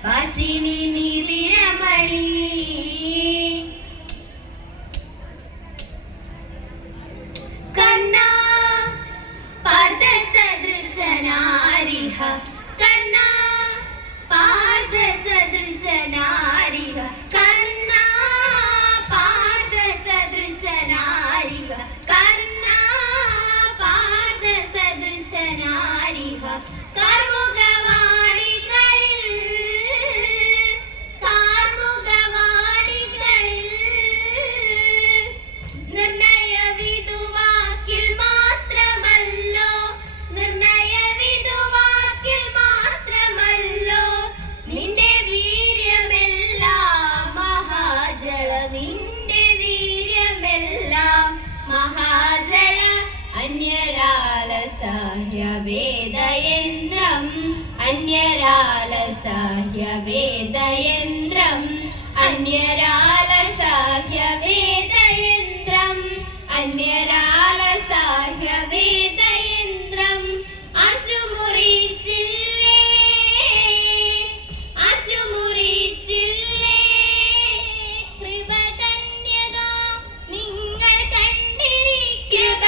വാസിനി നിധിരമണി കർണാ പാർത്ഥ സദൃശനാരിഹ കർണാ പാർത്ഥ സദൃശനാരിഹ കർണാ പാർത്ഥ സദൃശനാരിഹ കർണാ പാർത്ഥ സദൃശനാരിഹ വേദയന്ത്രം അന്യരാലസാഹ്യ വേദയന്ത്രം അന്യരാലസാഹ്യ വേദയന്ത്രം അന്യരാലസാഹ്യ വേദയന്ത്രം അശുമുറിച്ചില്ലേ അശുമുറിച്ചില്ലേ കൃപകന്യക നിങ്ങൾ കണ്ടിരിക്കുക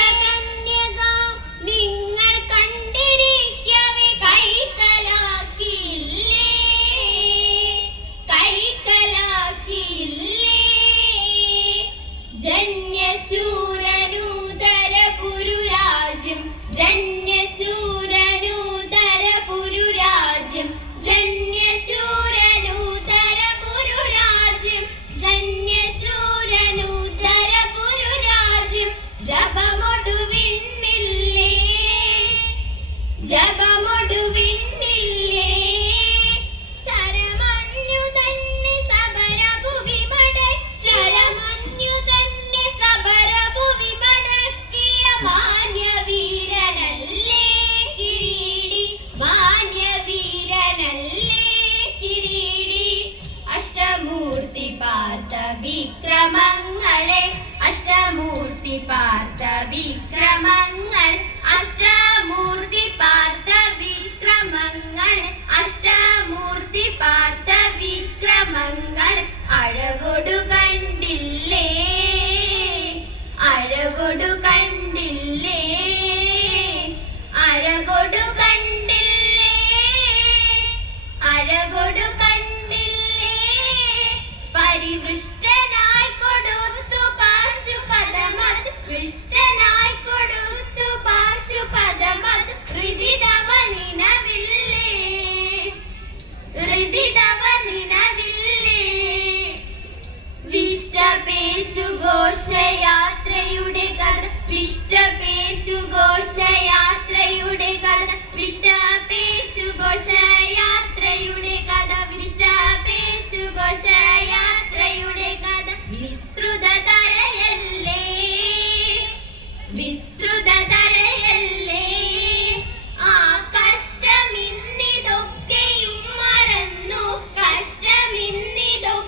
വിക്രമങ്ങളെ അഷ്ടമൂർത്തി പാർത്ഥ വിക്രമങ്ങൾ അഷ്ടമൂർത്തി പാർത്ഥ വിക്രമങ്ങൾ അഷ്ടമൂർത്തി പാർത്ഥ വിക്രമങ്ങൾ അഴകൊടു കണ്ടില്ലേ അഴകൊടു കണ്ടില്ലേ അഴകൊടു കണ്ടില്ലേ അഴകൊടു കണ്ടില്ലേ പരിവൃഷ്ടനായി കൊടുത്തു പാശുപദമത് പൃഷ്ടനായി കൊടുത്തു പാശുപദമത് ഹൃദിതവ നിനവില്ലേ ഹൃദിതവ നിനവില്ലേ വിഷ്ടപേശു ഘോഷയാത്രയുടെ കഥ വിഷ്ടപേശു ഘോഷയാത്രയുടെ കഥ വിഷ്ടപേശു ഘോഷയാത്രയുടെ കഥ വിഷ്ടപേശു ഘോഷയാത്രയുടെ കഥ വിസ്തൃത തരയല്ലേ വിസ്തൃത തരയല്ലേ ആ കഷ്ടമിന്നിതൊക്കെയും മറന്നു കഷ്ടമിന്നിതൊക്കെയും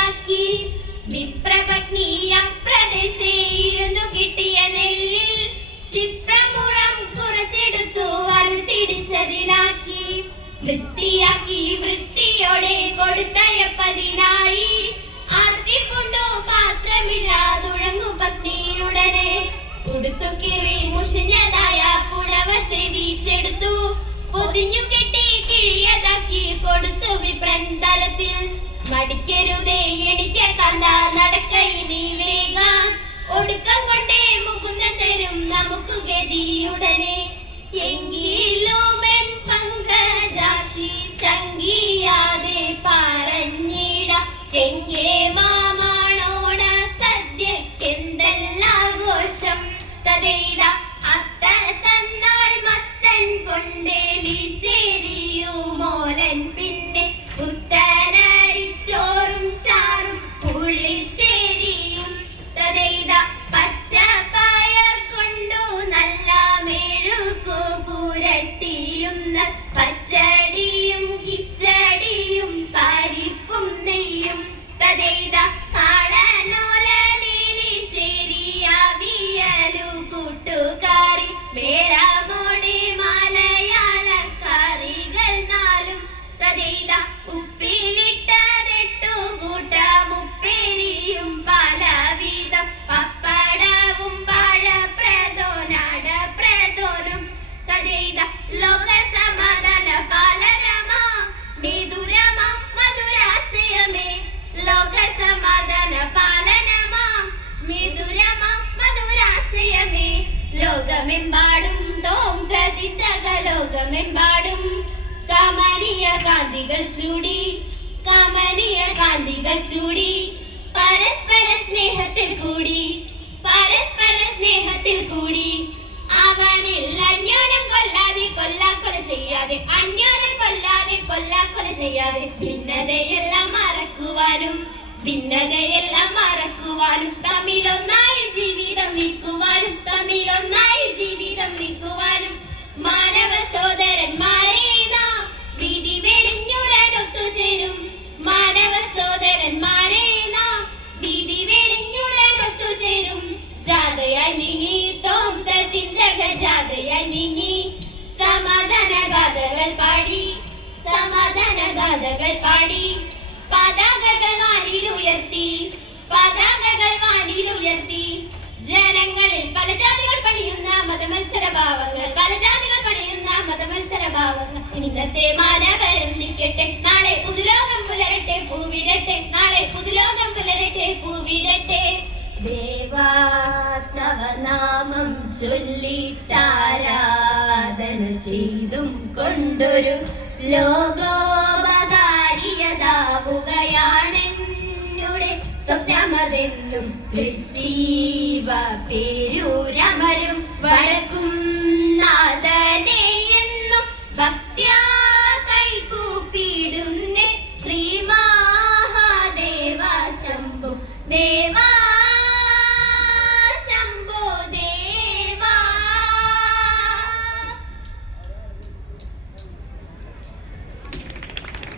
ചെവിയിലാക്കി. വിപ്രപത്നി അപ്രദേശേ ഇരുന്നു കിട്ടിയ നെല്ലിൽ ക്ഷിപ്രമുളം കുറച്ചെടുത്തു അറുതിടിച്ചതിലാക്കി. വൃത്തിയാക്കി വൃത്തിയോടെ കൊടുത്തയപ്പതിനായി. ആർത്തിപ്പുണ്ടോ പാത്രമില്ലാതുഴങ്ങു പത്നിയുടനെ. ഉടുത്തു കീറി മുഷിഞ്ഞതായ പുടവ ചെവിച്ചെടുത്തു. പൊതിഞ്ഞു കെട്ടി കിഴിയതാക്കി കൊടുത്തു വിപ്രൻ തലത്തിൽ. നടിക്കരുതേ എനിക്ക് കണ്ട നടക്കയിനി വേഗം. ഒടുക്കം കൊണ്ടേ മുകുന്ന തരും നമുക്ക് ഗതിയുടനെ. എങ്കിലും എൻ പങ്കജാക്ഷി ശങ്കിയാതെ പറഞ്ഞിട. എങ്കേ മാമാണോണ സദ്യക്കെന്തെല്ലാഘോഷം. തതൈത അത്ത തന്നാൾ മത്തൻ കൊണ്ടേലിശ്ശേരിയു മോലൻ. പിന്നെ പുത്തനരിച്ചോറും ചാറും പുളിശ്ശേരിയും. തതൈത പച്ചപ്പയർ കൊണ്ടു നല്ല മെഴുകു പുരട്ടിയുന്ന പച്ചടിയും കിച്ചടിയും പരിപ്പും നെയ്യും. തതൈത കാളനോലനെലിശ്ശേരിയവിയലു കൂട്ടുകറി. വേളമോടെ മലയാളക്കറികൾ നാലും. തതൈത ഉപ്പിലിട്ടതെട്ടു കൂട്ടമുപ്പേരിയും പലവിധം. പപ്പടവും പഴപ്രഥോനടപ്രഥോനും. തതൈത ലോകസമാധാന പാലനമാ മിഥുരമാ മധുരാശയമേ. ലോകസമാധാന പാലനമാ മിഥുരമാ മധുരാശയമേ. ലോകമെമ്പാടും തോം പ്രതിതക ലോകമെമ്പാടും കമനീയ കാന്തികൾ ചൂടി. കമനീയ കാന്തികൾ ചൂടി. പരസ്പര സ്നേഹത്തിൽ കൂടി. പരസ്പര സ്നേഹത്തിൽ കൂടി. അവനിൽ അന്യോനം കൊല്ലാതെ കൊല്ലാക്കൊല ചെയ്യാതെ. അന്യോനം കൊല്ലാതെ കൊല്ലാക്കൊല ചെയ്യാതെ. ഭിന്നതയെല്ലാം മറക്കുവാനും. ഭിന്നതയെല്ലാം മറക്കുവാനും. തമ്മിലൊന്നായി ജീവിതം നീക്കുവാനും. തമ്മിലൊന്നായി ജീവിതം നീക്കുവാനും. മാനവ സോദരന്മാരെ നാം വിധി വെടിഞ്ഞുടനൊത്തുചേരും. മാനവ സോദരന്മാരെ നാം വിധി വെടിഞ്ഞുടനൊത്തുചേരും. ജാഥയായി നീങ്ങി തോം തത്തിഞ്ചക ജാഥയായി നീങ്ങി. സമാധാന ഗാഥകൾ പാടി. സമാധാന ഗാഥകൾ പാടി. പതാകകൾ വാനിലുയർത്തി. പതാകകൾ വാനിലുയർത്തി. ജനങ്ങളിൽ പല ജാതികൾ പണിയുന്ന മതമത്സര ഭാവങ്ങൾ. പല ജാതികൾ പണിയുന്ന മതമത്സര ഭാവങ്ങൾ. ഇന്നത്തെ മാനവരൊന്നിക്കട്ടെ. നാളെ പുതുലോകം പുലരട്ടെ പൂവിരട്ടെ. നാളെ പുതുലോകം പുലരട്ടെ പൂവിരട്ടെ. ദേവാ തവ നാമം ചൊല്ലിട്ടാരാധന ചെയ്തും കൊണ്ടൊരു ലോകോപകാരിയതാവുകയാണെന്നുടെ സ്വപ്നമതെന്നും തൃശ്ശീവ പേരൂരമരും വടക്കു